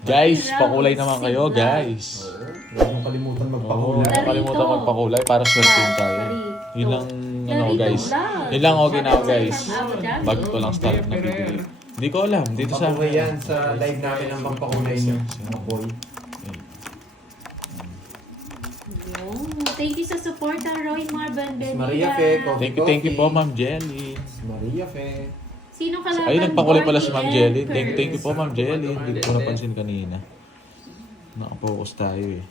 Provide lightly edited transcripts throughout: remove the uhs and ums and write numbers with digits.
Guys, pakulay naman kayo, guys. Huwag niyong kalimutan magpakulay. Huwag kalimutan magpakulay para swertein tayo. Yun lang, ano guys. Yun lang okay na ako, guys. Bago ko lang start na bibili. Hindi ko alam. Dito sa... Pakulay yan sa live namin ang magpakulay niyo, mga boy. Thank you sa support ng Roy Marban Bendia. Maria Fe, Thank you po, Ma'am Jelly. Maria Fe. Sino kalaban? Ay, nagpakulay pala si Ma'am Jelly. Thank you po, Ma'am Jelly. Hindi ko napansin kanina. Nakapokus tayo eh.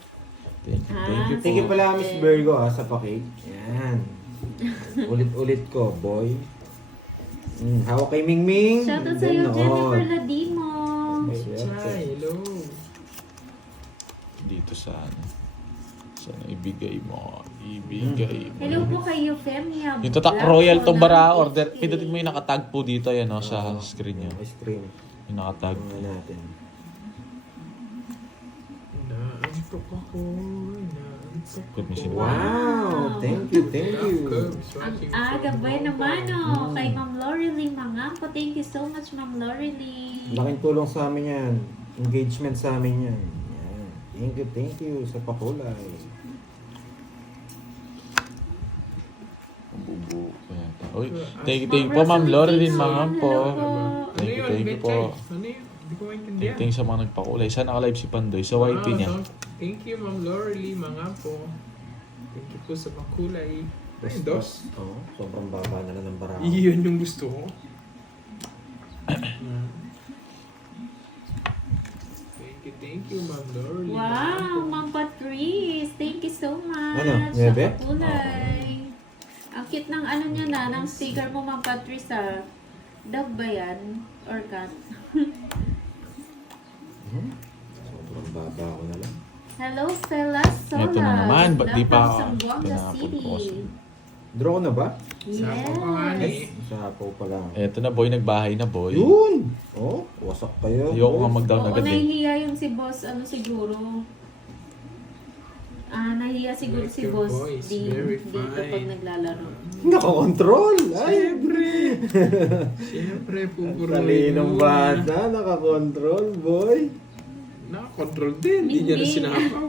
Thank you po. Thank you pala Miss Virgo sa pakik. Yan. Ulit-ulit ko, boy. Hawak kay Mingming. Shoutout sa'yo, Jennifer Ladimo. Hello. Dito sa ano. Sana ibigay mo. Ibigay mo. Hello po kay Euphemia. Yung tatak Royal Tombara order. Pindutin mo yung nakatag po dito yan no, sa screen nyo. Ice cream. Yung nakatag. Tingnan natin. Naantok ako. Good mission. Wow! Thank you, thank you. Ang aga ba naman kay Ma'am Lorelie Mangampo. Thank you so much, Ma'am Lorelie. Laking tulong sa amin yan. Engagement sa amin yan. Yan. Thank you sa pakulay. Bubu. Uy, thank you po Ma'am Loreline Mangampo. Thank you po. Ano yun? Hindi ko maintindihan. Thank you sa mga nagpakulay. Sana naka-live si Pandoy sa YT niya. Thank you, Ma'am Lorelie, mga po. Thank you po sa pakulay. Ay, dos. Oo, sobrang baba na lang ng barako. Iyon yung gusto ko. Thank you, Ma'am Lorelie. Wow, Ma'am Patrice. Thank you so much. Ano, Nebe? Sa kulay. Ang cute ng ano niya na, ng sticker mo, Ma'am Patrice Dog ba yan? Or cat? Sobrang baba ko na lang. Hello, Stella Solas. Ito na naman, ba't di pa Zamboanga pinaka-post? City. Draw ko na ba? Sapo ka nga Yes. ni. Sapo pa lang. Eto na boy, nagbahay na boy. Yun! Oh, wasak kayo. Ayoko boy. nga mag-down Oo, agad eh. nahihiya yung si boss, ano siguro. Nahihiya siguro Like si your boss voice, dito very pag fine. naglalaro. Nakakontrol! Ay! Siyempre, pupuruin Talinong mo. bata, nakakontrol, boy. Nakakontrol din. Hindi niya na Mingming. sinapaw.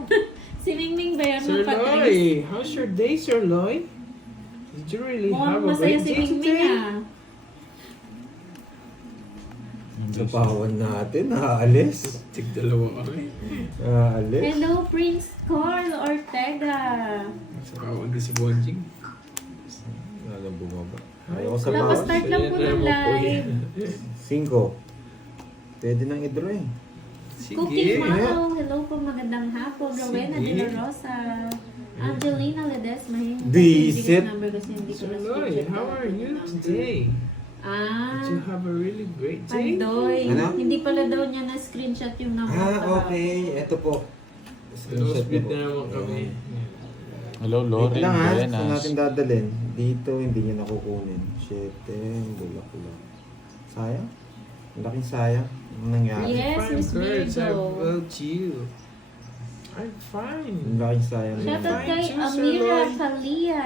Si Mingming ba yan, Sir Ma'am Patrice? Loy, how's your day, Sir Loy? Did you really Mukhang have a masaya great si day Mingming today? Sa pawan natin, naalis. Tig-dalawa kami. Naalis. Hello, Prince Carl Ortega. Sa kawan din si Bonjing. Nalang bumaba. Ayaw ko sa Tapos pawan. start lang po ng live. 5. Pwede nang i-draw eh. Cooking Sige. Mao, hello po, magandang hapon. Rowena De La Rosa. Angelina Ledesma. Visit. Number kasi hindi ko Sir na Loy, screenshot how na are you number. today? Did you have a really great day? Pandoy. Ano? Hindi pala daw niya na screenshot yung number. Okay. Ito po. Hello, speed na naman kami. Hello Wait Lorin, lang ha. Saan buenas. natin dadalhin? Dito, hindi niya nakukunin. 7, bulak-bulak. Sayang. Ang laking sayang. Anong nangyari? Yes, Fine, Miss birds. How Virgo. about you? I'm Ang fine. laking sayang. Shoutout Fine, kay too, Sir Amira Loy. Kalia.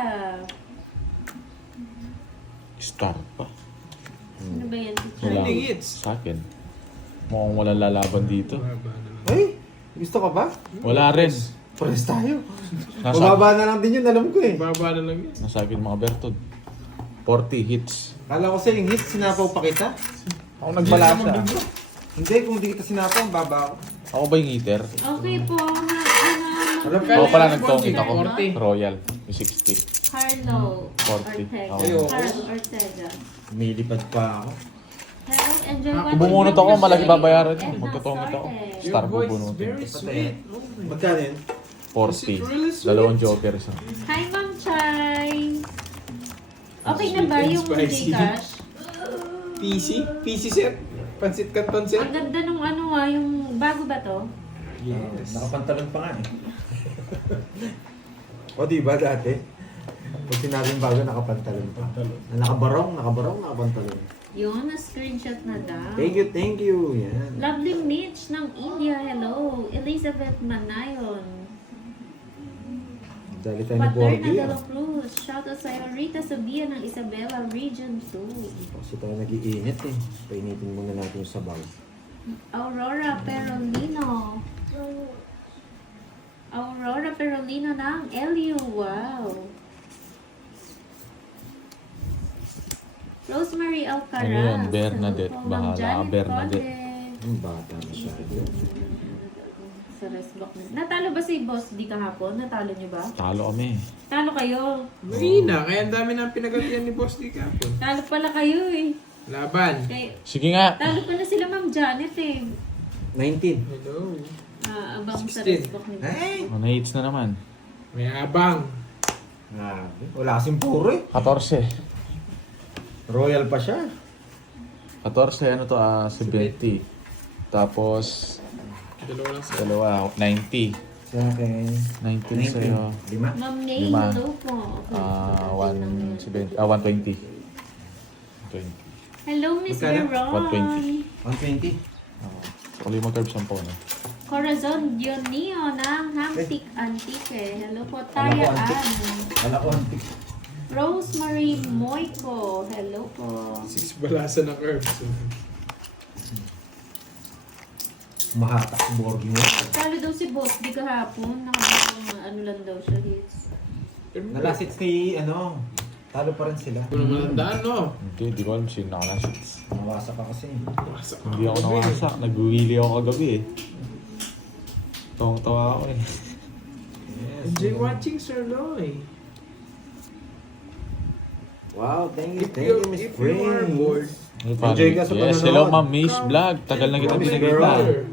Star pa. Ano ba yan? si Wala. Charlie? Hits. Sa akin. Mukhang walang lalaban dito. Baba naman. Ay! Gusto ka ba? Wala rin. Pares tayo. Nasa, Mababa na lang din yun, alam ko eh. Baba na lang yun. nasa akin mga Bertod. 40 hits. Kala ko sa yung hit, sinapaw pa kita. Ako nagbalasa. Hindi, kung di kita sinapaw, ang baba ako. Ako ba yung eater? Okay po. Alam ko. Ako pala nagtongit ako. 40. Royal. Yung 60. Carlo 40. Ortega. Ayoko. Carl Ortega. Umilipad pa ako. Hello, enjoy Kung watching bumunot from ako, the malaki shade. babayaran yun. Edna Magtutongit ako. Sorte. Star Your voice is bubunutin. very sweet. Oh my Magkano yun? 40. Dalawang joker isa. Hi, Ma'am Chay. Okay na ba yung Spicy. Gcash? PC? PC set? Pansit kat pansit? Ang ganda nung ano yung bago ba to? Yes. Nakapantalon pa nga eh. O di ba dati? Pag sinabing bago, nakapantalon pa. Nakabarong, nakapantalon. Yun, na-screenshot na daw. Thank you. Yan. Lovely Mitch ng India, hello. Elizabeth Manayon. Dali tayo ni Paterna Borgie. de la Cruz. Shoutout sa Rita Sabia ng Isabela, Region 2. Kasi tayo nag-iinit eh. Painitin muna natin yung sabaw. Aurora Perolino. Aquino ng LU. Wow. Rosemary Alcaraz. Ano yan? Bernadette. Hello po, Bahala Ma'am ka, Janet Bernadette. Codec. Ang bata masyado. Sa restbook. Natalo ba si Boss D kahapon? Natalo niyo ba? Talo kami. Talo kayo. Marina, kaya ang dami ng pinagatian ni Boss D kapon. Talo pala kayo eh. Laban. Sige nga. Talo pala sila Ma'am Janet eh. 19. Hello. Abang sa 16. restbook nila. Ay! Ano hits na naman? May abang. Grabe. Wala kasing puro eh. 14. Royal pa siya. 14, ano to, 70. Tapos, Dalawa lang sa... dalawa, 90. Sa akin. 19 sa'yo. 5. Ma'am Nay, Lima. hello po. 170. 120. 20. Hello, Miss Magkano? Veron. 120. Uli mo curve 10 na. Corazon Dionio ng Hamtik Antique. Hello po, Wala Taya ko antique. Ann. Wala ko antik. Rosemary Moico. Hello po. 6 balasa ng herbs. Mahatak si Borgi mo. Talo daw si Boss di kahapon. Nakabang ano lang daw siya hits. Nalasit si ano. Talo pa rin sila. Kung naman tandaan, no? Hindi, di ko alam sino nakalasits. Nawasak ka kasi. Wasak Hindi ako nawasak. Nag-wheelie ako kagabi eh. Tawang-tawa ako eh. Yes. Enjoy watching, Sir Loy. Wow, thank you, If Miss you are Prince. bored, Enjoy ka sa Yes, panonood. hello Ma'am Miss Vlog. Tagal na kita Miss pinagkita. Veron.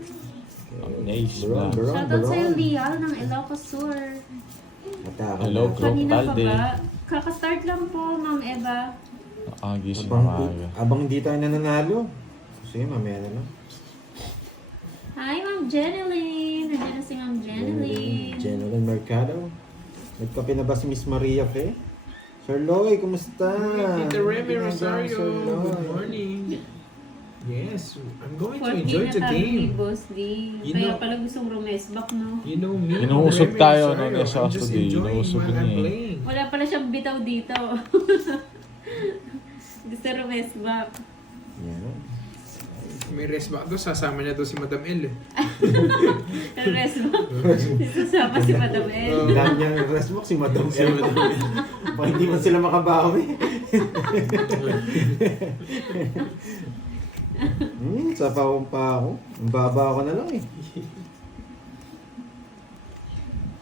Nice Bro, Vlog. bro, Shoutout bro. sa'yo, Lial ng Ilocos Sur. Mataka Hello, na. bro. Kanina pa Talde. ba? Kakastart lang po, Ma'am Eva. Nakagising Abang, na maaga. abang hindi tayo nananalo. Sige, mamaya na lang. Hi, Ma'am Jeneline. Nandiyan na si Ma'am Jeneline. General Mercado. Nagkape na ba si Miss Maria Fe? Sir Loy, kumusta? Tita Remy Ginagawa, Rosario, Sir Loy. good morning. Yes, I'm going to 14 enjoy na the tayo ni game. Boss D. You Kaya know- pala gustong rumesbak, no? You know me, Inuusog Remy tayo, Rosario. no, nasa I'm just studio. enjoying Inuusog while niya I'm eh. playing. Wala pala siyang bitaw dito. Gusto rumesbak. Yan. May rest back doon, sasama niya doon si Madam L. Rumesbak. Sasama si Madam L. Ang dami niyang resmoke si Madam M. Pa hindi man sila makabawi. Sa pawang pa ako. Ang baba ako na lang eh.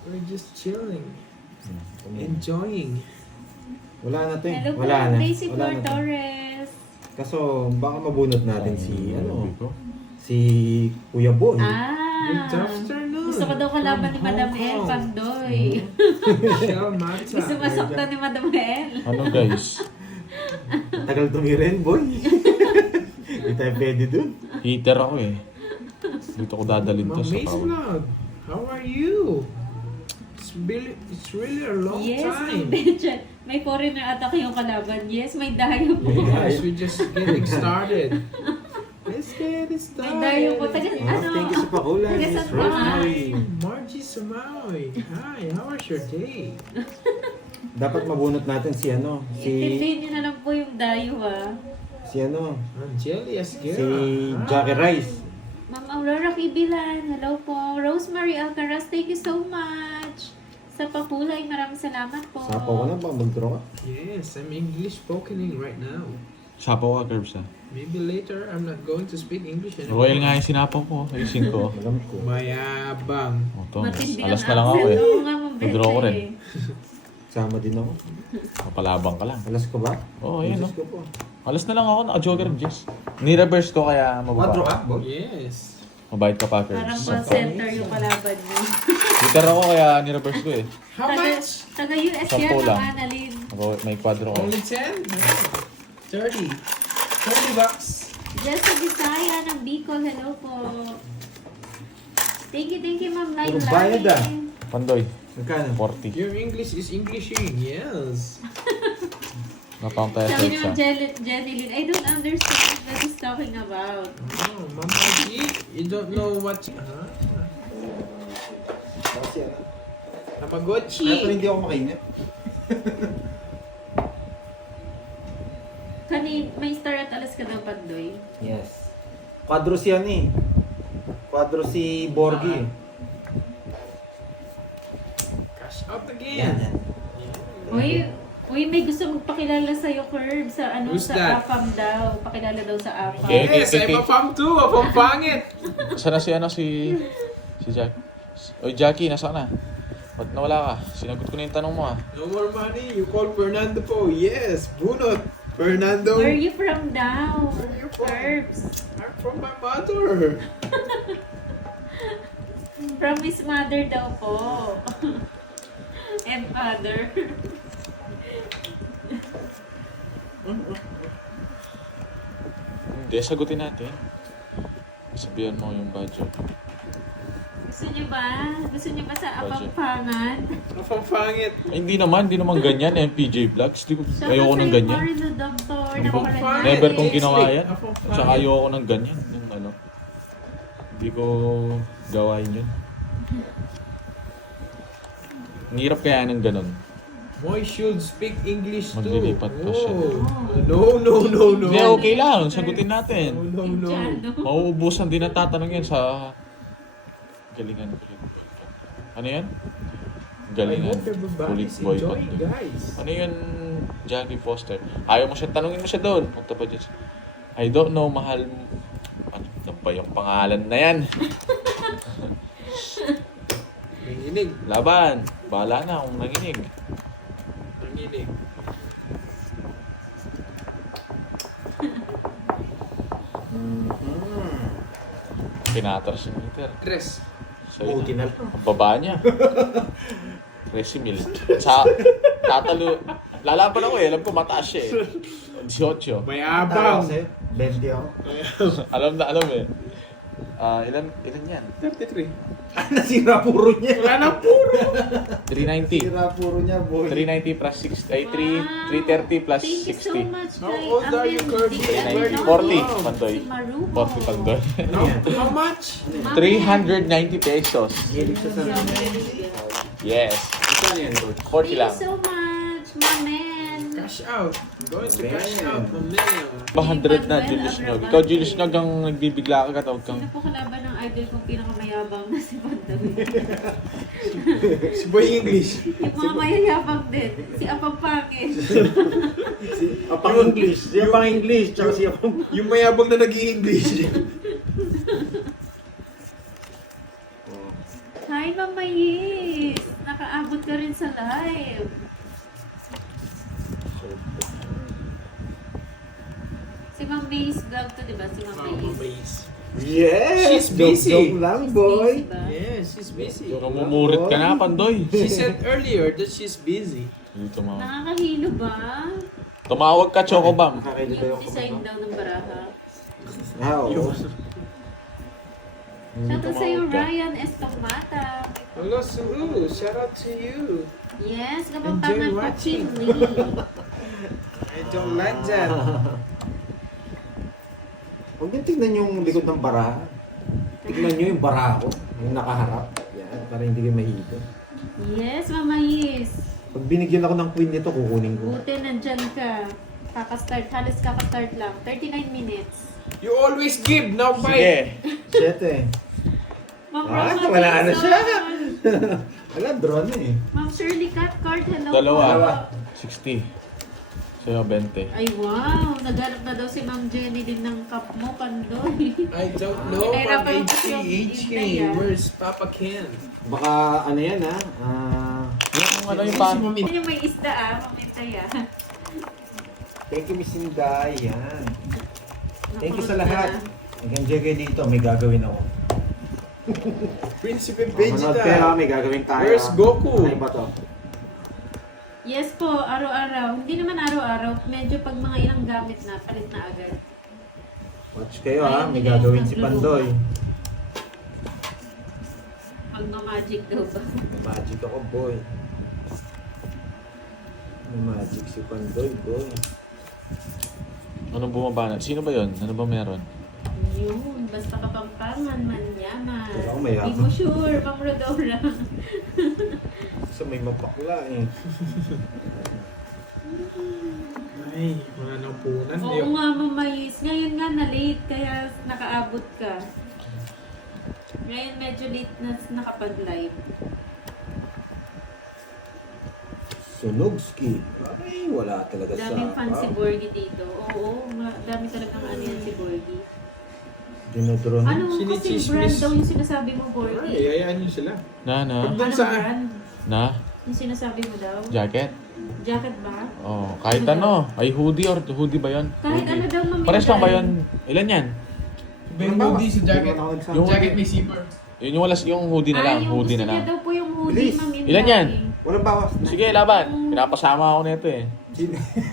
We're just chilling, enjoying. Wala na to eh. Hello po, Wala na. Daisy Wala Flor na to. Torres. Kaso baka mabunot natin si ano, Sabi ko. si Kuya Boy. Good Ah. afternoon. Gusto ko daw kalaban ni from Madam Hong L. Kong. Pandoy. Michelle Mata. Gusto masaktan ni Madam L. Ano guys? Tagal tumiren, boy. Hindi tayo pwede dun. Heater ako eh. Dito ko dadalhin to Ma'am sa Mace pawag. Vlog, how are you? It's really a long Yes, time. Ma'am Betchan. May foreigner attack yung kalaban. Yes, may dayo po. Yes, we're just getting started. Let's get it started. May dayo po. Taga, Oh, ano? thank you sa pakulay, Taga Miss Santa Rosemary. Hi, Margie Sumaoy. Hi, how was your day? Dapat mabunot natin si ano, Intindihin niyo na lang po yung dayo si ano, Angelia Esguerra. si Hi. Jackie Rice. Ma'am Aurora Kibilan. Hello po. Rosemary Alcaraz. Thank you so much. Sa pakulay, maraming salamat po. Sapo ko na ba? Mag-draw ka? Yes, I'm English spokening right now. Sapaw ka, Curbs ah. Maybe later, I'm not going to speak English anymore. Royal nga yung sinapaw ko. Ayusin ko. Alam ko. Mayabang. O, to. Matindi Alas ang na lang ako accent. eh. Oo nga, Ma'am Nag-draw ko rin. Betchan, Sama din ako. Kapalabang ka lang. Alas ko ba? Oo, ayun Alas no. ko po. Alas na lang ako. Naka-jogger of Jess. Ni-reverse ko kaya Quadro ka, mababa. boy? Yes. Mabait ka pa, Parang Curbs. call center yung kalaban niyo. Heater ako kaya ni-reverse ko eh. How much? Taga US yan, Sampo lang. Ma'am Annalyn. Ako, may quadro ko. Only 10? 30. 30 bucks. Jessa Bisaya ng Bicol. Hello po. Thank you, Ma'am Live Puro bayad ah. Pandoy, Magkano? 40. Your English is Englishing. Yes. Napang tayo sa Sabi ni isa. Ma'am Jeneline, I don't understand what he's talking about. Oh, Mama G, you don't know what... Huh? Kasi ano? Kaya Napagotchi. pala hindi ako makainit. May star at alas ka ng Pandoy. Yes. Quadro si ano eh. Quadro si Borgi. Cash again. Uy, may gusto magpakilala sa'yo, Curb, sa ano, Who's sa that? AFAM daw. Pakilala daw sa AFAM. Okay. Yes, I'm a fam too. A fam pangit. Sana si Jack. Oy, Jackie, nasaan na? Ba't nawala ka? Sinagot ko na yung tanong mo ah. No more money. You call Fernando po. Yes, bunot. Fernando. Where are you from daw? Where are you from? Curbs. I'm from my mother. From his mother daw po. And father. Hindi, sagutin natin. Sabihan mo yung budget. Gusto niyo ba? Gusto niyo ba sa Budget. Apampangan? A fam pangit. Ay, hindi naman ganyan. MPJ Vlogs. Ayoko ng ganyan. Never kong ginawa yan. Tsaka ayoko ng ganyan. Yung ano. Hindi ko gawain yun. Ang hirap kaya ng ganun. Moy should speak English too. Maglilipat pa siya. No. Hindi, okay lang. Sagutin natin. No. Mauubusan din ang tatanong yan sa galingan. Ano yan? Galingan. Kulit boy Pandoy. guys. Ano yun, Jackie Foster? Ayaw mo siya, tanungin mo siya doon. Punta pa dyan. I don't know, mahal mo. Ano ba yung pangalan na yan? Nanginig. Laban. Bahala na kung nanginig. Nanginig. Pinatras yung meter. Tres. Sa'yo Buti na. na lang. Ang baba niya. 13 mil. Sa tatalo. Lalaban ako eh. Alam ko mataas siya eh. 18. May Abang. abang. 20 ako. alam eh. Ilan yan? 33. Nasira puro niya. Wala na puro. 390. Sira puro niya, boy. 390 plus 6. Ay, 330 plus Thank you so 60. much, How kay old are you, Kirby? 40. Pandoy. Si Marumo. 40 Pandoy. No? How much? 390 pesos. Hilig siya sa Yes. 40 Thank lang. you so much, Mamen. Cash out. I'm going to cash out. Mamaya. Ba 100 na, Julius Nyog. Ikaw, Julius Nyog, ang nagbibigla ka katawag kang... Sino po kalaban ng idol kong pinakamayabang na si Pandoy? Si Boy English. Yung mga mayayabang din. Si Apapangit. Apang English. Siya pang English. Tsaka siya pang... Yung mayabang na nag-i-English. Hi, Mama Yis. Nakaabot ka rin sa live. Si Ma'am May's vlog to, di ba? Si Ma'am May's. Yes! She's busy. Joke lang, boy. Busy ba? Yeah, she's busy. Namumurit ka na, Pandoy. She said earlier that she's busy. Dito mga... Nakakahilo ba? Tumawag ka, Chocobam. Nakakaili ba Yung design daw ng baraha. Oo. Shoutout sa'yo, tumawag ka. Ryan Estomata. Hello, Sue. Shout out to you. Yes, Kapampangan Enjoy po watching. Chili. I don't like that. Huwag niyo tignan yung likod ng baraha. Tignan niyo yung baraha ko. Yung nakaharap. Yan, para hindi kayo mahigo. Yes, Mama Yis. Pag binigyan ako ng queen nito, kukunin ko. Buti nandyan ka. Kakastart. Halos kakastart lang. 39 minutes. You always give, now bite. Sige. Siyete. Ma'am Ah, Rosa wala na Dizon. siya. Wala, draw na eh. Ma'am Shirley Catcard, hello Dalawa. po. 60. Sa'yo, 20. Ay, wow. Naghanap na daw si Ma'am Jenny din ng cup mo, Pandoy. I don't know Kaya from parang HK. yung HK, Inday, ah. where's Papa Ken? Baka ano yan ha? Yung ano yung pa... Yan yung may isda mamintay Thank you, Miss Inday. Yan. Thank you sa Nakulot lahat. ka na. Hanggang kayo dito, may gagawin ako. Prinsipe Manood kayo, Vegeta. may gagawin tayo. Where's Goku? Ano ba to? Yes po, araw-araw. Hindi naman araw-araw. Medyo pag mga ilang gamit na, palit na agad. Watch kayo ha, may gagawin si Pandoy. Magmamagic daw ba? May magic ako, boy. May magic si Pandoy, boy. Anong bumaba na? Sino ba yun? Ano ba meron? Yun, basta Kapampangan, manyaman. Pero ako mayabang. Hindi mo sure, Pang Rodora. Kasi may mapakla eh. Ay, wala nang punan. Oo nga, mamayis. Ngayon nga na-late, kaya nakaabot ka. Ngayon medyo late na nakapag-live. Sunogski. Ay, wala talaga sa... Daming fan si Borgie dito. Oo, dami talagang ano yan si Borgie. Dinodron. Ano kasi Sinichismis. brand daw yung sinasabi mo, Ay, Borgie? hayaan nyo sila. Na? Pag doon Anong sa... brand? Na? Yung sinasabi mo daw? Jacket? Jacket ba? Oh, kahit ano. Ay, hoodie or hoodie ba yun? Kahit ano daw mamili. Pares lang ba yun? Ilan yan? Iba yung hoodie sa jacket. Yung Jacket may zipper. Yun yung walas, yung hoodie na lang. Yung Hoodie gusto na niya lang. daw po yung hoodie, Bilis. Ma'am Inday. Ilan yan? Walang bawas. Sige, laban. Pinapasama ako nito eh.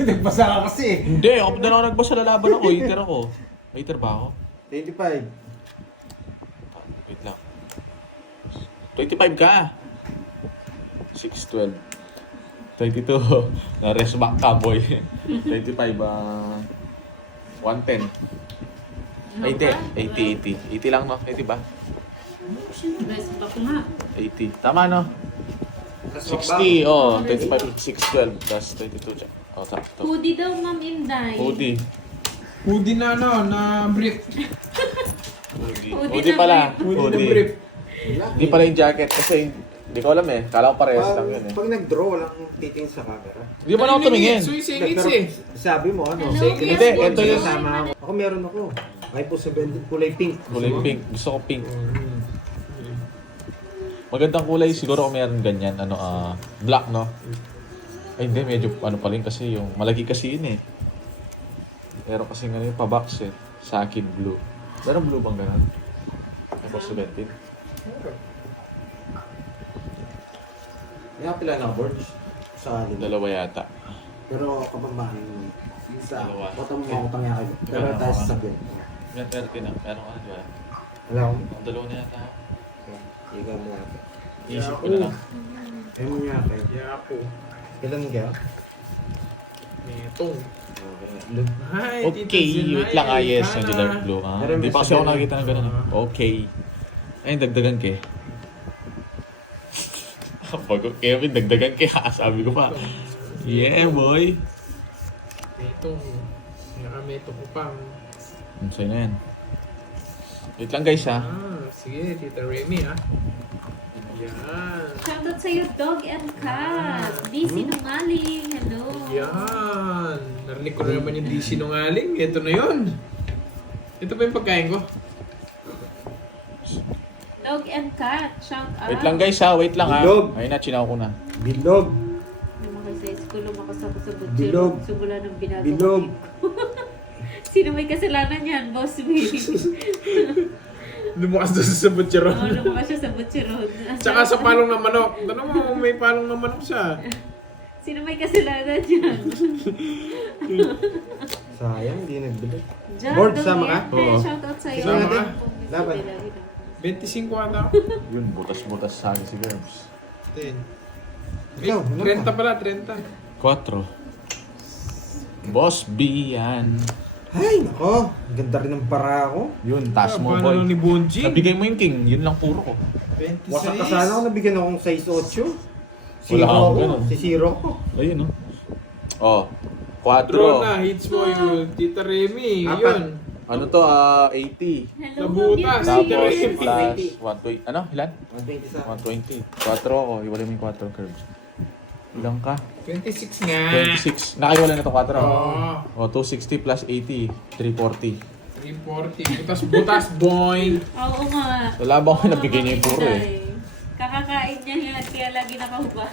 Nagbasa ka kasi. Hindi, ako din ako nagbasa lalaban ako. Waiter ako. Waiter ba ako? 25. Wait lang. 25 ka. 6'12". 22. Na-rest back ka, boy. 25, 110. 80. 80 lang, no? 80 ba? Best back nga. 80. Tama, no? 60, oh. 25, 6'12". Plus 22. Oh, sakto. Hoodie daw, Ma'am Inday. Hoodie. Hoodie na ano, na brief. Hoodie. Hoodie Hoodie na pala. Hoodie na brief. Hindi pala yung jacket kasi hindi ko alam eh. Kala ko parehas lang yun eh. Pag nag-draw, walang titingin sa camera. Hindi pa na ako tumingin. Suisingits Pero eh. sabi mo, ano? Hello, Sige. Hindi, Kuya ito yung- Borgie. Sama ako. Ako meron ako. iPhone 7 kulay pink. Kulay Gusto mo? pink. Gusto ko pink. Magandang kulay siguro kung meron ganyan. Ano, black, no? Ay, hindi. Medyo ano pa rin kasi yung malagi kasi yun eh. Pero kasi nga yung pa-box eh. Sa akin, blue. Meron blue bang ganun? iPhone 17. May kapila na board. Sa alin. Dalawa yata. Pero kapag mahin sa Dalawa. bottom mo ako tangyakin. Pero Dalawa. tayo sa sabi. Yan, 30 na. Meron ka na, di ba? Wala akong. Ang dalawa na yata. Ikaw mo nga. Isip ko na lang. Ayun mo nga kayo. Yapo. Ilan kaya? Netong. Okay. Hi, Okay, wait lang. Yes, yung dark blue. Meron Hindi ba pa kasi sa ako nakikita ng ganun. Okay. Ay, dagdagan ke. Pag Kevin, dagdagan ke ha. Sabi ko pa. Yeah, boy. Netong. Nakametong ko pa. Ano sa'yo na yan? Wait lang guys ha. Sige, Tita Remy ha. Yan. Shoutout sa'yo, Dog and Cat. Di sinungaling. Hello. Yan. Narinig ko na naman yung di sinungaling. Ito na yun. Ito pa yung pagkain ko. Dog and Cat. Shout out. Wait lang guys ha. Wait lang ha. Bilog. Ayun na, chinaw ko na. Bilog. Lumakay sa school, lumakas ako sa butcher. Bilog. Sumula ng binago. Bilog. Sino may kasalanan yan, Boss May? Lumakas doon sa butcheron. Oo, lumakas siya sa butcheron. Tsaka sa palong ng manok. Tanong mo kung may palong ng manok siya. Sino may kasalanan yan? Sayang, hindi nagbili. John Board, sama ka? Doriente, Oo. shoutout sa'yo. Sama ka? Laban. 25 ata ako. Yun, butas-butas sa akin si Gerbs. 10. Ikaw, ano ka? 30 pala, 30. 4. Boss B yan. Ay, nako. Ganda rin ng para ako. Yun, taas mo Paano boy. lang ni Bonji? Nabigay mo yung king. Yun lang puro ko. 26. Wasak ka sana ako, nabigyan akong size 8. Wala Zero akong ako. ganun. Si Zero ko. Ayun oh. Oh. Draw 4. na, hits mo yun. Tita Remy, Apat. yun. Ano to? 80. Hello, Nabutas. Ma'am Tapos Beauty. plus 120. Ano? Ilan? 120 sa 120. 4 ako. Iwalay mo yung 4 curves. Ilang ka? 26 nga. 26. Nakaiwalay na to 4. Oo. Oh, 260 plus 80. 340. 340. Butas, boy. Oo nga. Wala ba ako Oo, nabigay niya yung puro eh. Inday. Kakakain niya yan, kaya lagi nakahubad.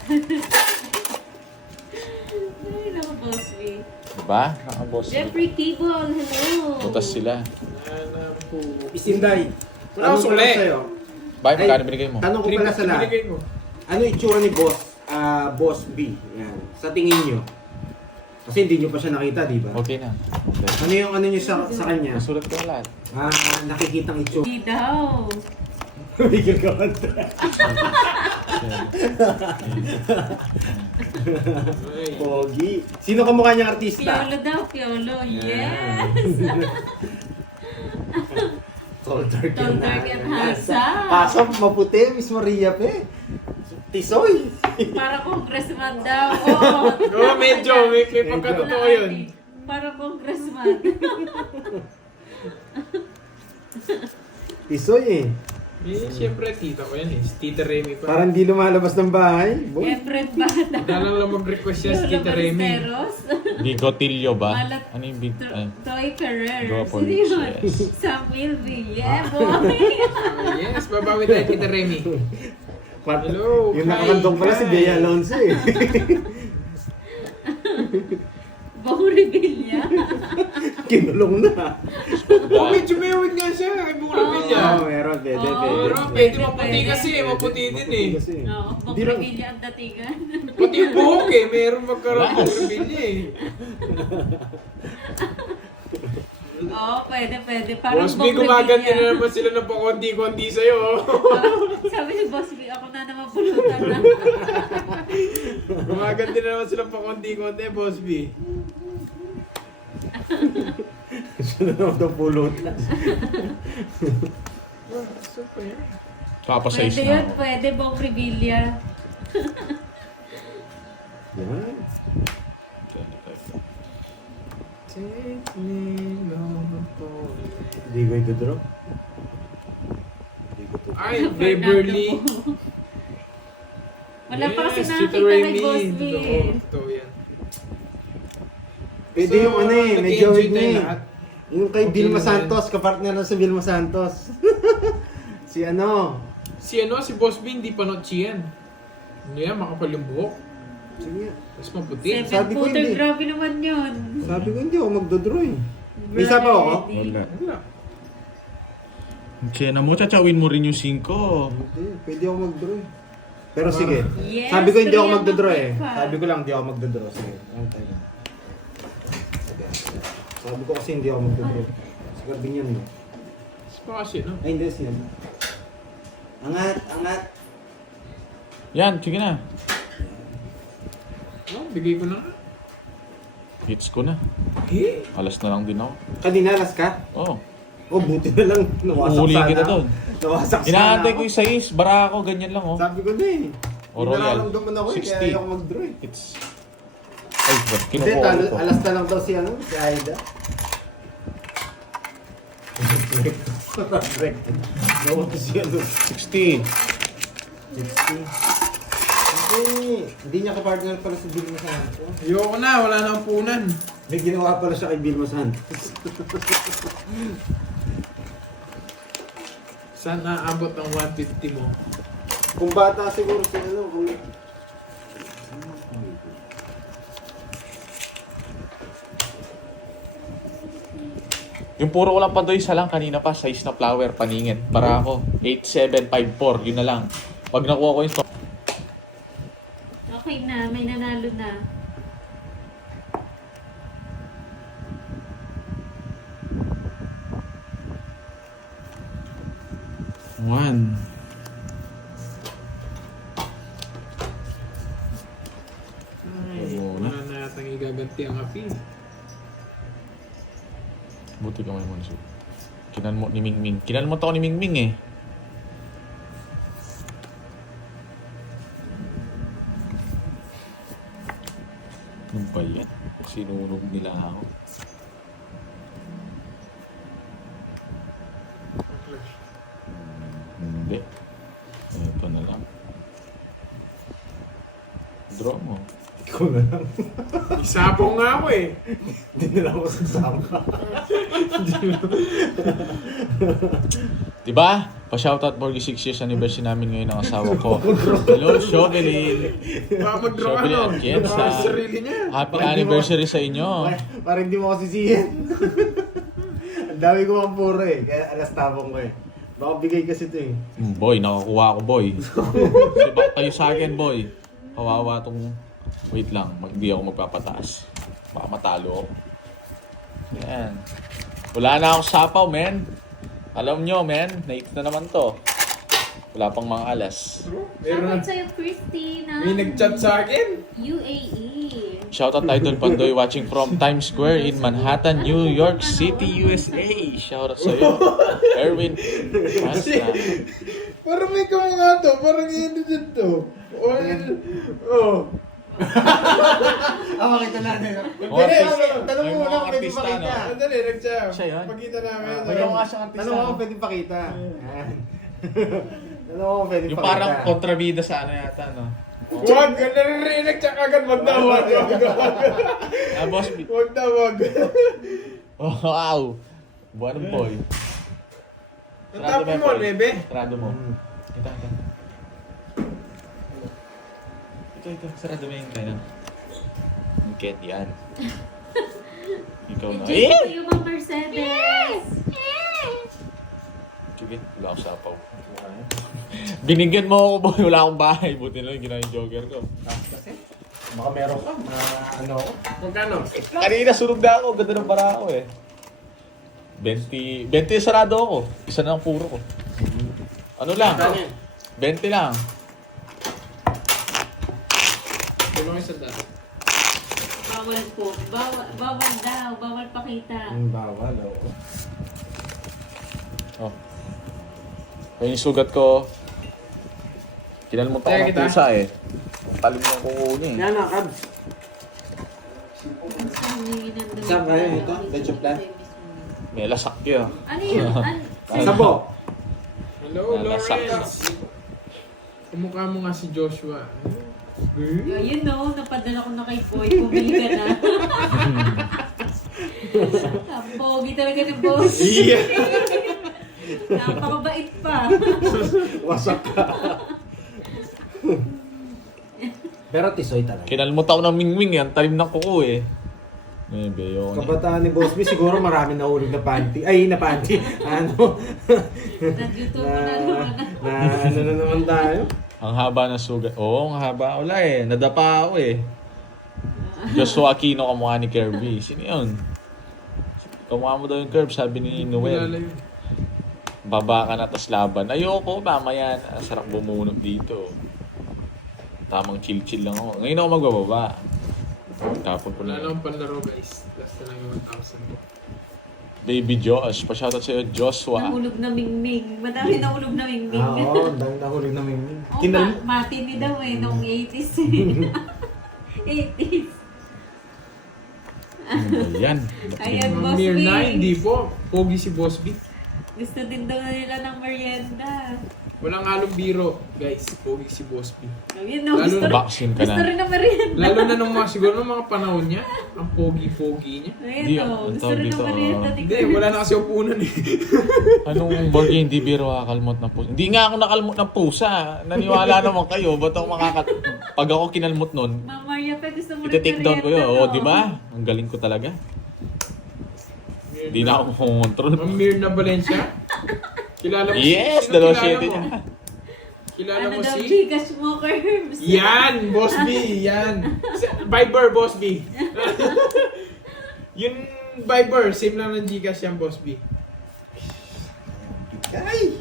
Ay, naku, Boss May. Diba? Nakaboss. Jeffrey Kibol, hello. Butas sila. Alam po. Isinday. Wala akong suli. sa'yo? Bakit Ay, magkano binigay mo? Tanong ko pala sa lahat. Binigay ko. Ano itsura ni Boss? Boss B. Yan. Sa tingin nyo. Kasi hindi nyo pa siya nakita, di ba? Okay na. Okay. Ano yung ano nyo sa kanya? Nasulat ko na lahat. Nakikitang itsura. Hindi daw. Miguel Gawanta. Ay. Pogi. Sino kamukha niyang artista? Piolo daw, Piolo. Yes. Tall, dark, Tall, dark, and handsome. Pasok, maputi, Miss Maria pe. Tisoy. Para congressman daw. Oo. Oo, medyo. May pagkatotoo yun. Para congressman. Tisoy eh. Eh, siyempre, tita ko yan eh. Si Tita Remy pa. Parang di lumalabas ng bahay. Boy. Siyempre bata. Dalang lang mag-request siya si Tita Remy. Ballesteros. Bigotilyo ba? Malat- Ano yung big... Ay, Toy Carrer. Gopolis, Sino yun? yes. Samuel Villebo. Yes, babawi tayo Tita Remy. Hello, Yung hi, nakakandong pala si hi. Bea Alonso eh. Bong Revilla. Kinulong na. Oh, medyo may awit nga siya. Kay Bong Revilla. Oo, meron. Pwede, Oo. pwede. Pero pwede maputi kasi. Maputi din eh. Kasi. Oo, Bong Hindi lang- Revilla ang datingan. Pati yung buhok eh. Meron magkaroon ng Bong Revilla eh. Oo, pwede. Parang Boss B, Bong gumaganti Revilla. na naman sila ng pakonti-konti sa'yo. Sabi ni Boss B, ako na naman pulutan na. Gumaganti na naman sila pakonti-konti, Boss B. Gusto na naman itong pulutan. Super. kapasize Pwede na yun, ako. pwede Bong Revilla. Yan. Take me long Hindi ko ito drop. Hindi ko ito. Ay, Beverly. Wala pa kasi Tita nakakita kay Remy. Boss B. Totoo yan. Pwede yung ano eh, medyo nag-enjoy wig tayo niya lahat. eh. Yung kay Okay Vilma naman. Santos, kapartner na sa Vilma Santos. Si ano? Si Boss B, hindi pa notchi yan. Ano yan, makapal yung buhok. Sige. Mas maputi. Sabi Seven ko footer, hindi. grabe naman yun. Sabi ko hindi ako magdodraw eh. May isa pa ako? Ready. Wala. Wala. Chena mo, tsawin mo rin yung 5. Hindi, pwede ako magdraw eh. Pero sige. Yes, Sabi ko hindi ako Rian magdodraw eh. Magpipa. Sabi ko lang hindi ako magdodraw. Sige. Ano tayo? Sige. Sabi ko kasi hindi ako magdodraw. Sige, binyan mo. Kasi no? Ay, hindi siya. Angat, angat. Yan, sige na. Oh, bigay ko na nga. Hits ko na. Eh? Alas na lang din ako. Kanina las ka? Oo. Oh, buti na lang. Nawasak Uhuli sana. kita doon. Nawasak sana Inaantay ko ako. yung size. Bara ako, ganyan lang oh. Sabi ko na eh. O, Hindi Royal. nararamdaman ako eh, kaya 60. ayoko mag-draw eh. It's... Ay, ba't Hindi, kinukuha ko to? alas na lang daw si ano, si Aida. Nawa si ano, 60. 60. Hindi niya kapartner pala si Vilma Santos. Ayoko na, wala na akong punan. May ginawa pala siya kay Vilma Santos. Saan naabot ng 150 mo? Kung bata siguro si ano, kung... Yung puro ko lang pandoy, isa lang kanina pa, size na flower, paningit. Para ako, 8754, yun na lang. Pag nakuha ko yung stock, Okay na, may nanalo na. one. Ay, Oo wala na yatang igaganti ang api. Buti ka may monso. Kinan mo ni Mingming. Kinan mo to ni Mingming eh. Ano ba yan? Sinunog nila ako. Hindi. Ito na lang. Draw mo. Ikaw na lang. Isabong nga ako eh. Hindi na lang ako sasama. Diba? Pa-shoutout for the 6 years anniversary namin ngayon ng asawa ko. Hello, Shovelin. Baka mag-draw ka Shovelin no. at Kienza. Baka sa sarili niya. Happy anniversary sa inyo. Para hindi mo ako sisihin. Ang dami ko ang puro eh. Kaya alas tapong ko eh. Baka bigay kasi ito eh. Boy, nakakuha ko, boy. Diba kayo sa akin, boy? Kawawa tong... Wait lang, hindi ako magpapataas. Baka matalo ako. Yan. Wala na akong sapaw, men. Alam nyo, men, na-hit na naman to. Wala pang mga alas. Meron Shoutout sa'yo, Christina. may nag-chat sa akin. UAE. Shoutout Idol Pandoy watching from Times Square in Manhattan, New York City, USA. Shoutout sa'yo. Erwin. Basta. Parang may kamukha to. Parang hindi dito. Oh. Makita natin. Mga Hindi, artist- tanong mo may lang, mga pwede artista, makita. no? Andali, nag-chat. Siya yun? Pagkita namin. May kamukha siyang artista. Tanong mo, pwede pakita. Yan. Ano ko pwede Yung parang kontrabida sa ano yata, no? Huwag ka naririnig, tsaka agad wag na wag. Ah, boss, Wag na wag. oh, wow! Buwan ng boy. Ang tapon mo, bebe. Sarado mo. Ito. Ito. Sarado mo yung kainan. Ket yan. Ikaw na. Enjoy ko yung mga Mercedes. Sige, wala akong sapaw. Binigyan mo ako, boy. Wala akong bahay. Buti na lang ginawa yung jogger ko. Kasi, baka meron ka, ano ako. Magkano? Kanina sunog na ako. Ganda ng para ako eh. 20 sarado ako. Isa na lang puro ko. Ano lang? 20 lang. Tulong isa daan. Bawal po. Bawal daw. Bawal pakita. Bawal, oo. Oh. Ayun yung sugat ko. Kinalmot ako Kaya ng kita. pusa eh. Ang talim ng kuko niya eh. Yan na, Kabs. Saan kayo ito? Leche plan? May lasak yun. Ano yun? Sabo. Hello, Nalasak. Lawrence. Kumukha mo nga si Joshua. Yun no, napadala ko na kay Boy. Pumili ka na. Ang pogi talaga ni boss. Yeah. Napakabait pa. Wasak ka. Pero tisoy talaga. Kinalmot ako ng mingwing eh. Ang talim ng kuko eh. Maybe yun eh. Kabataan ni Boss B, siguro marami nahulog na panty. Ay, na panty. Ano? Nag-YouTube ko na naman. Ano na naman tayo? Ang haba ng sugat. Oo, ang haba. Wala eh. Nadapa ako eh. Joshua Aquino kamukha ni Kirby. Sino yun? Kamukha mo daw yung Kirby, sabi ni Kilala Noel. yun. Baba ka na tas laban. Ayoko, mamaya na. Sarap bumunot dito. Tamang chill-chill lang ako. Ngayon ako magbababa. Tapon ko Wala lang. lang panlaro guys. Last na lang yung 1,000 ko. Baby Josh. Pa-shoutout sa'yo, Joshua. Nahulog na mingming. Madami nahulog na mingming. Oo, dahil nahulog na may Oh, kinal... matindi daw eh, nung 80s. 80s. Ano ba yan? Ayan, Mga Boss mere B. 9, di po. Pogi si Boss B. Gusto din daw nila ng merienda. Walang halong biro, guys. Pogi si Boss B. Ayun no, Lalo gusto, na vaccine ka gusto na. rin ng merienda. Lalo na nung mga siguro nung mga panahon niya, ang pogi-pogi niya. Ayun Di, no, ang gusto tawag rin dito, ng merienda. Hindi, wala na kasi upunan eh. Anong Borgie, hindi biro kakalmot ng pusa? Hindi nga ako nakalmot ng pusa. Naniwala naman kayo. Ba't ako Pag ako kinalmot nun, Ma'am Maria, pa gusto mo rin iti-take down ko yun. merienda, Oo, no? di ba? Ang galing ko talaga. Hindi na ako kumontrol. Ang Mirna Valencia? Kilala mo Yes! sino Dalawa kilala siyete mo? niya. Kilala Ano mo daw, si? Gcash mo, Curbs? Yan! Boss B! Yan! Viber, Boss B! Yung Viber, same lang ng Gcash yan, Boss B. Ay!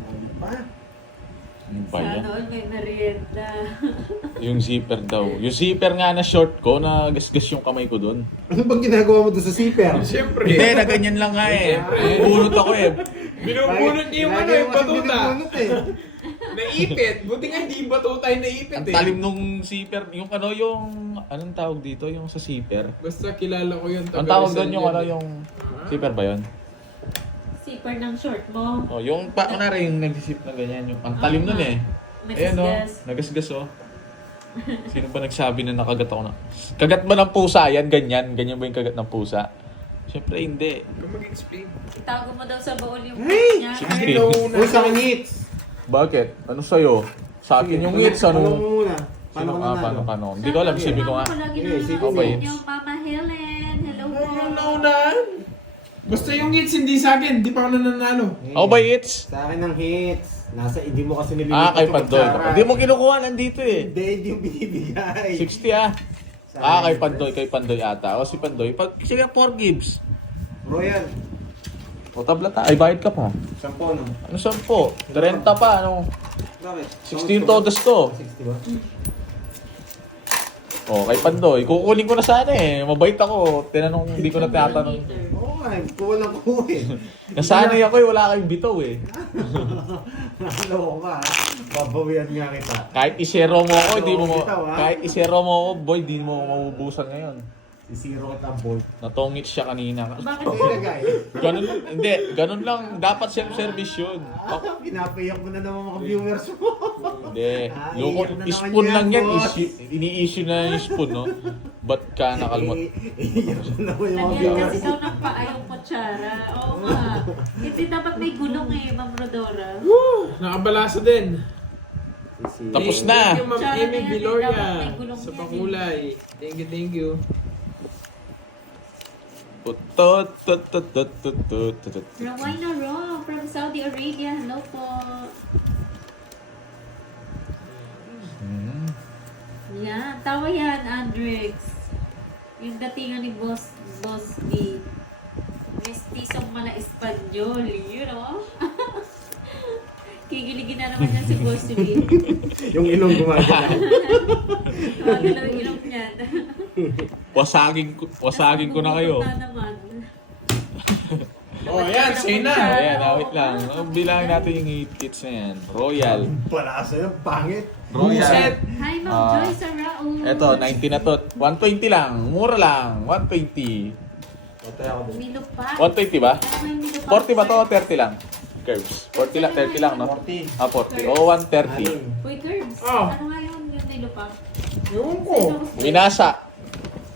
Ano pa? Ano ba yan? Sana all may merienda. Yung zipper daw. Yung zipper nga na short ko, nagasgas yung kamay ko doon. Ano bang ginagawa mo doon sa zipper? Siyempre. Hindi, na ganyan lang nga eh. Bunot ako eh. Binubunot niya yung ano, yung batuta. Eh. Naipit. Buti nga hindi yung batuta yung naipit Ang eh. talim nung zipper. Yung ano, yung... Anong tawag dito? Yung sa zipper. Basta kilala ko yun. Ang tawag doon yung ano, yung... Zipper ba yun? Zipper ng short mo. Oh, yung pa na rin yung nagsisip na ganyan. Yung, ang talim nun eh. Ayan o, Nagasgas. nagasgas o. Sino ba nagsabi na nakagat ako na? Kagat ba ng pusa yan? Ganyan? Ganyan ba yung kagat ng pusa? Siyempre hindi. Ikaw mag-explain. Itago mo daw sa baul yung Hey! niya. Sige. Hello Uy, sa akin hits! Bakit? Ano sa'yo? Sa akin yung hits, Ano ano? muna? Paano ka ka, nanalo? paano ka, no? Hindi ko alam, sibig ko nga. Lagi Eh, na sibig naman mo. sa inyo, Mama Helen. Hello po. No na. Basta yung hits hindi sa akin. Di pa ako nananalo. Ako ba hits? Sa akin ang hits. Hindi mo kasi nililipat Ah, kay yung Pandoy. kutsara. Hindi mo kinukuha, nandito eh. Hindi yung binibigay. 60 ah. Sa Ah, akin. kay Pandoy ata. O si Pandoy. Pag sige, 4 gives. Royal. O tabla ta. Ay, bayad ka pa. 10 no? Ano 10? 30 pa, ano? Bakit? 16 todos to. 60 ba? O, kay Pandoy. Kukunin ko na sana eh. Mabait ako. Tinanong, hindi ko na tinatanong. Oo nga, kuha lang ko eh. Nasanay ako eh. Wala kayong bitaw eh. Ano ka? Babawian nga kita. Kahit isero mo ako, hindi mo Oo, bitaw, ah. kahit isero mo ako, boy, di mo ako mabubusan ngayon. Isiro kita bolt. Natongit siya kanina. Bakit? Ilagay. Ganun, hindi, ganun lang. Dapat self-service yun. Pinapayak mo na naman mga viewers mo. Hindi. Ah, Loko, iyak na naman spoon yan, lang yan. boss. Ini-issue na yung spoon, no? Ba't ka nakalmot? Iyak na naman yung mga Lagyan viewers kasi mo. daw ng paayong kutsara. Oo nga. Kasi dapat may gulong eh, Ma'am Rodora. Nakabalasa din. Tapos na. Thank you, Ma'am Tsara Amy na yan, Viloria. dapat may gulong Sa yan, pakulay. Thank you. Rowena Ro from Saudi Arabia. Hello po. Hmm. Yan. Tawa yan, Andrix. Yung datingan ni Boss B. Mestisong mala Espanyol. You know? Kikiligin na naman yan si Boss B. Yung ilong gumagalaw. Gumagalaw yung ilong niyan. Wasagin ko na kayo. Pupunta naman. Oh, ayan, say na. Ayan, wait lang. Bilangin natin yung hits na yan. Royal. Palasa yung pangit. Royal. Hi, Ma'am Ah, Joyce Araul. Eto, 90 na to. 120 lang. Mura lang. 120. Patay ako dun. Milupa. 120 ba? Ano yung milupa? 40 ba to? 30 lang. Curves. 40 lang, 30 lang, no? 40. Ah, 40. O, 130. Uy, Curbs. Oh. Ano nga yung nilupa? Ewan ko. Minasa.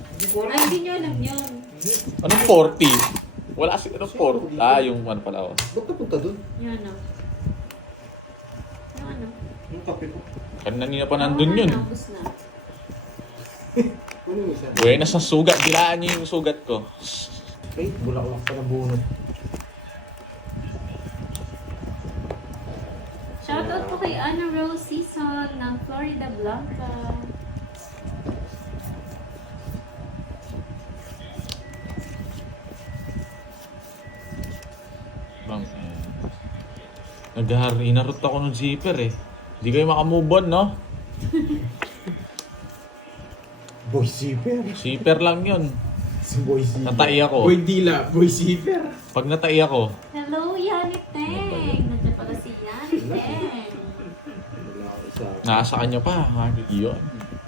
Hindi ko Ay, alam. hindi nyo alam yun. Anong 40? Wala kasi anong 40. Ah, yung ano pala. Oh. Ba't napunta dun? Yun, ano. Yung ano? Yung kape ko. Kanina pa nandun yun. Naubos na. Ano yung isa? Buenas ang sugat. Dilaan niyo yung sugat ko. Wait, bulaklak pa na bunot. Shoutout po kay Anna Rose Season ng Florida Blanca. Bang, inarot ako ng zipper eh. Hindi kayo makamove on, no? Boy zipper. Zipper lang yun. Si Boy zipper. Natai ako. Boy Dila, Boy Zipper. Pag natai ako, Hello, Yani Teng! Nandiyan pala si Yani Teng. Wala ako isa. nasa kanya pa. Ha? Yun.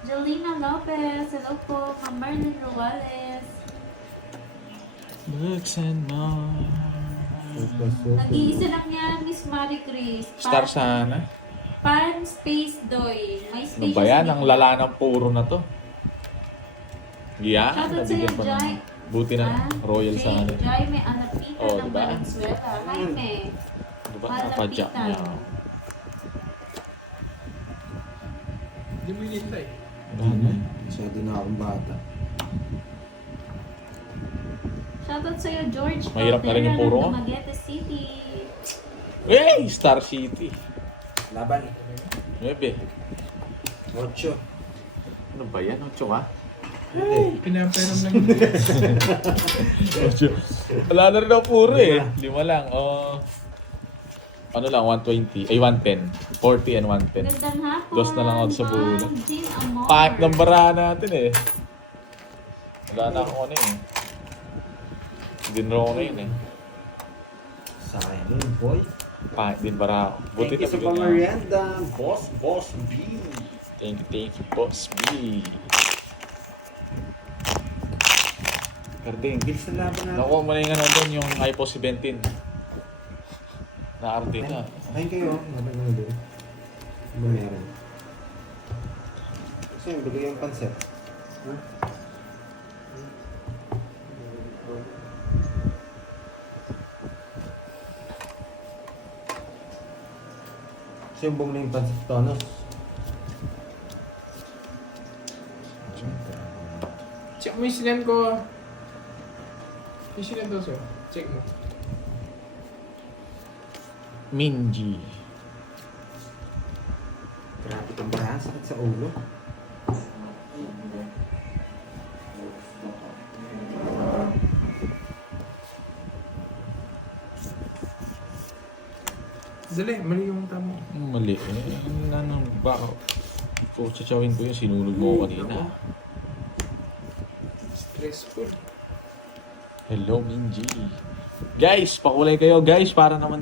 Jolina Lopez. Hello po. Ma'am Marlon Ruales. Looks and more. Nag-iisa lang yan, Miss Marie Chris. Star sana. Pan Space Doy. May Ano space ba yan? sa Ang gitna. lala ng puro na to. Yan. Shoutout Nabigyan sa'yo, pa Jai. ng buti na royal sa kanila. Jaime Alapita Oh, ng diba? Valenzuela. Jaime. Diba? Napadyak niya. Hindi mo hinintay. Ano? Masyado na akong bata. Shoutout sa'yo, George. Mahirap na rin yung Caldera puro. ng Dumaguete City. Hey! Star City. Laban. 9. 8. Ano ba yan? 8 ka? Pinaperam lang yun. 8. Wala na rin ang puro eh. 5 lang. O... ano lang, 120. Ay, 110. 40 and 110. Gandang hapon. Dos na lang ako sa bulo. Ma'am Jean Amor. Pahit ng barahan natin eh. Wala na akong ano eh. Dinro ko na yun eh. Sayang yun, boy. Pahit din barahan. Buti Thank you sa na bigyan niya. pamarienda. Boss B. Thank you, Boss B. Karding. Bilis na laban natin. Nakuha mo na yung ano doon, yung iPo 17. Nakarating na. Kain kayo. Laban mo doon. Ano meron? Gusto yung bigay yung pansit. Huh? Gusto yung bumili yung pansit tonos. Check mo yung sinend ko. Yung sinend daw sir. Check mo. Minji. Grabe kang barahan. Sakit sa ulo. Dali, mali yung tama. Mali eh. Ano ba? Chuchawin ko yun. Sinulog mo kanina. Stressful. Hello, Minji. Guys, pakulay kayo guys para naman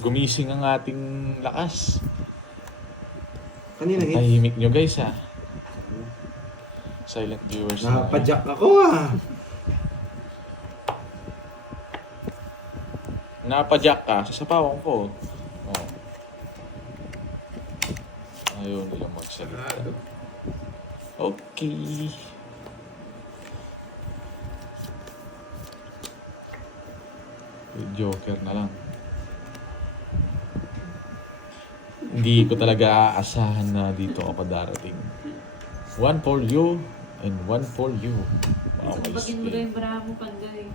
gumising ang ating lakas. Kanina hits. Tahimik nyo guys ha. Silent viewers na. Napadyak ako ah. Napadyak ka. Sasapawan ko. Oh. Ayaw nila magsalita. Okay. Joker na lang. Hindi ko talaga aasahan na dito ako darating. One for you and one for you. Wow, may Bagin mo daw stay. yung bra mo, Pandoy.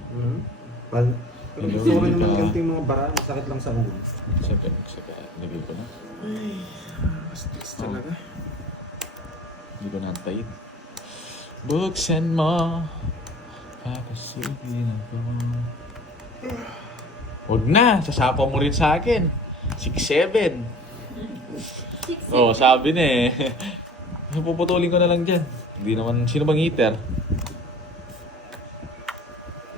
Pero gusto ko rin naman ganito yung mga bara. Sakit lang sa ulo. Saka, nagay ko na. Astis talaga. Hindi ko naantayin. Buksan mo. Papasugin ako. Huwag na. Sasapaw mo rin sa akin. 6'7". Oh, sabi na eh. Puputulin ko na lang dyan. Hindi naman. Sino bang eater?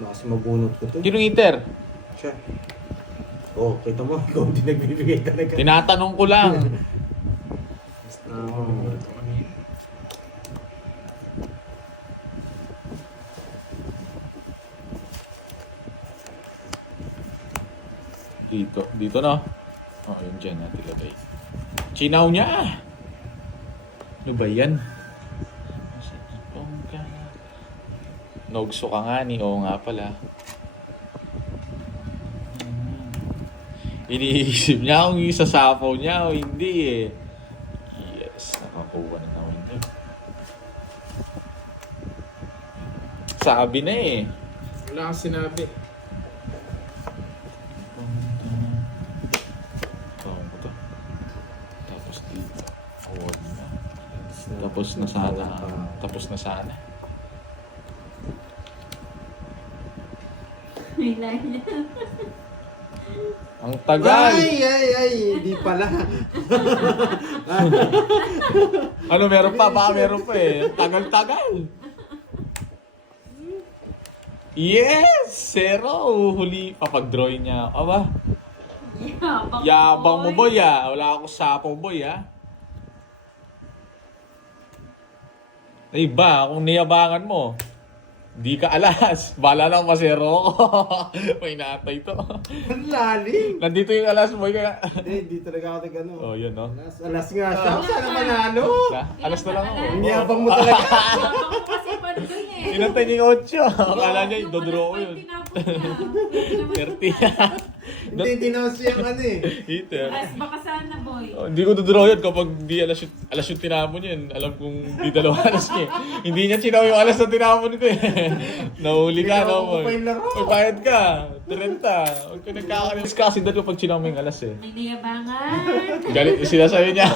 Kasi mabunot ko to. Sino eater? Siya. Oh, kita mo. Ikaw hindi nagbibigay talaga. Tinatanong ko lang. Oh. Dito. Dito na. Oh, yun dyan natin lagay. Chinaw niya! Ano ba yan? Nogso ka nga ni. Oo nga pala. Iniisip niya kung isasapaw niya o hindi eh. Yes, nakakuha na naman yun. Sabi na eh. Wala kang sinabi. Tawag ko to. Tapos dito. Award na. Tapos na sana. Tapos na sana. May line niya. Ang tagal! Hindi pala. Ano, meron pa? Baka meron pa eh. Tagal-tagal! Yes! Zero! Huli. Papag-drawing niya. Aba, yabang mo boy ah. Wala akong sapaw boy ah. Ay ba, kung niyabangan mo, di ka alas. Bala lang masero ko. May natay to. Ang lalim. Nandito yung alas boy kaya. Hindi talaga ako nag-ano. Oh, yun no. Alas nga siya. Sana manalo. Alas na lang ako. Ang yabang mo talaga. Yabang mo kasi, Pandoy eh. Inantay niya yung 8. Akala niya, dodro ko yun. 30. Hindi naman siyang ano eh. Heater. Baka sana, boy. Oh, hindi ko dodraw yun kapag di alas yung tinapon yun. Alam kong di dalawa alas niya. Hindi niya sinaw yung alas na tinapon ko eh. Nahuli ka, no? Hindi pa yung laro. Magbayad ka. 30. Huwag ka nagkakalis kasi doon kapag sinaw mo yung alas eh. May niyabangan. Galit sila sa'yo niya.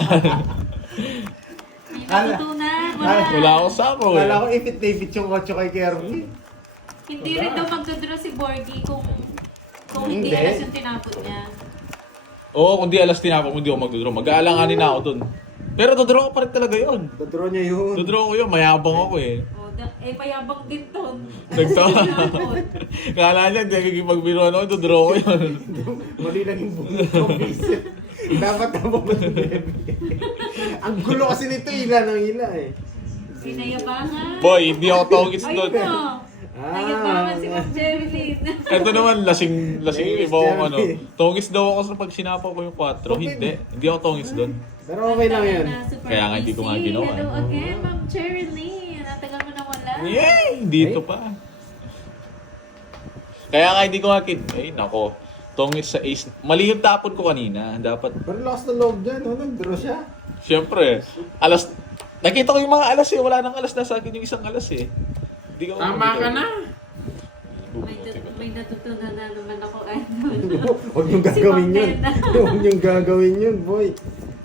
May natutunan. Wala akong sapaw eh. Kala ko ipit-ipit yung 8 kay Kirby. Hindi rin daw magdodraw si Borgie kung hindi Hindi. alas yung tinapon niya. Oo, kung di alas tinapon mo, hindi ako magdodraw. Mag-aalanganin na ako doon. Pero dodraw ko pa rin talaga yun. Dodraw niya yun. Dodraw ko yun, mayabang ako eh. Payabang din to. Nagtawa. Kala niya, hindi nagkikipagbiruan ako, dodraw ko yun. Mali lang yung bunot ko, visit. Dapat ako Ang gulo kasi nito, ila ng ila eh. Pinayabangan. Boy, hindi ako tongits Ay, doon. no. Nayabangan si Ma'am Jerilyn. Ito naman, lasing Tongits iba akong yan, ano. eh. Tongits daw ako sa pag sinapaw ko yung 4. Hindi. Hindi ako tongits doon. Pero okay lang yan. Kaya nga hindi ko nga ginawa. Hello again, Ma'am Jerilyn. Natagal mo na wala. Yay! Dito pa. Kaya nga hindi ko nga ay nako. Tongits sa ace. Mali yung tapon ko kanina. Dapat, Pero lakas na loob dyan, no? Nag-draw siya. syempre, alas, nakita ko yung mga alas eh. Wala nang alas na sa akin yung isang alas eh. Hindi ko Tama ka na. May natutunan na naman ako, idol. Huwag niyong gagawin yun. Huwag niyong gagawin yun, boy.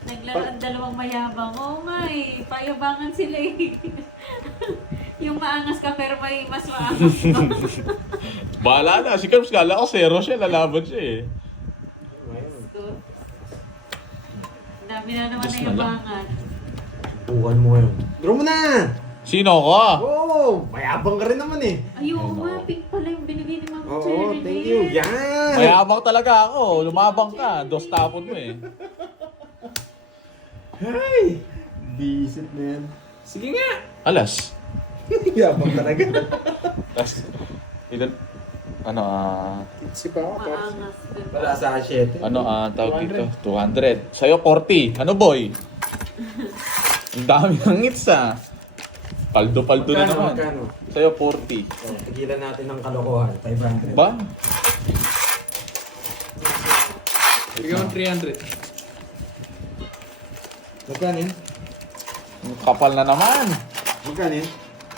Naglaro ang dalawang mayabang. Oh my, payabangan sila eh. Yung maangas ka pero may mas maangas ka. Bahala na. Si Carms kala ko zero siya. Lalaban siya eh. Dami na naman Just na na lang. yabangan. Bukan mo yun. Draw mo na! Sino ko? Oo! Mayabang ka rin naman eh. Ayun nga, pink pala yung binigay ni Ma'am Oo, Jerilyn. thank you. Yan! Mayabang talaga ako. Lumabang ka. 2 tapon mo eh. Hey! Visit na yan. Sige nga. Alas. Yabang talaga. Tapos, ilan, ano, Si Pao, Maangas ka. Wala sa 7. tawag dito, 200. Sa'yo, 40. Ano, boy? Ang dami ng ngits, ah. Paldo-paldo na naman. Magkano? Sa'yo, 40. Oh, tigilan natin ng kalokohan. 500. Ba? bigyan mo 300. Magkano yun? Ang kapal na naman. Magkano yun?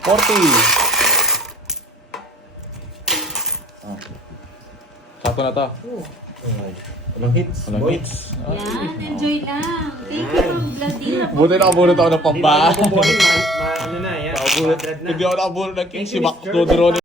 40. Ah. Sakto na to. Alright. Walang hits. Walang boy. hits. Yan, enjoy lang. Thank you, Ma'am Vladina. Buti nakabunod ako ng Di ba pambahan. ako boring? Ano na yan? Nakabunod. 100 na. Hindi ako nakabunod ng king. Si Max Dodoro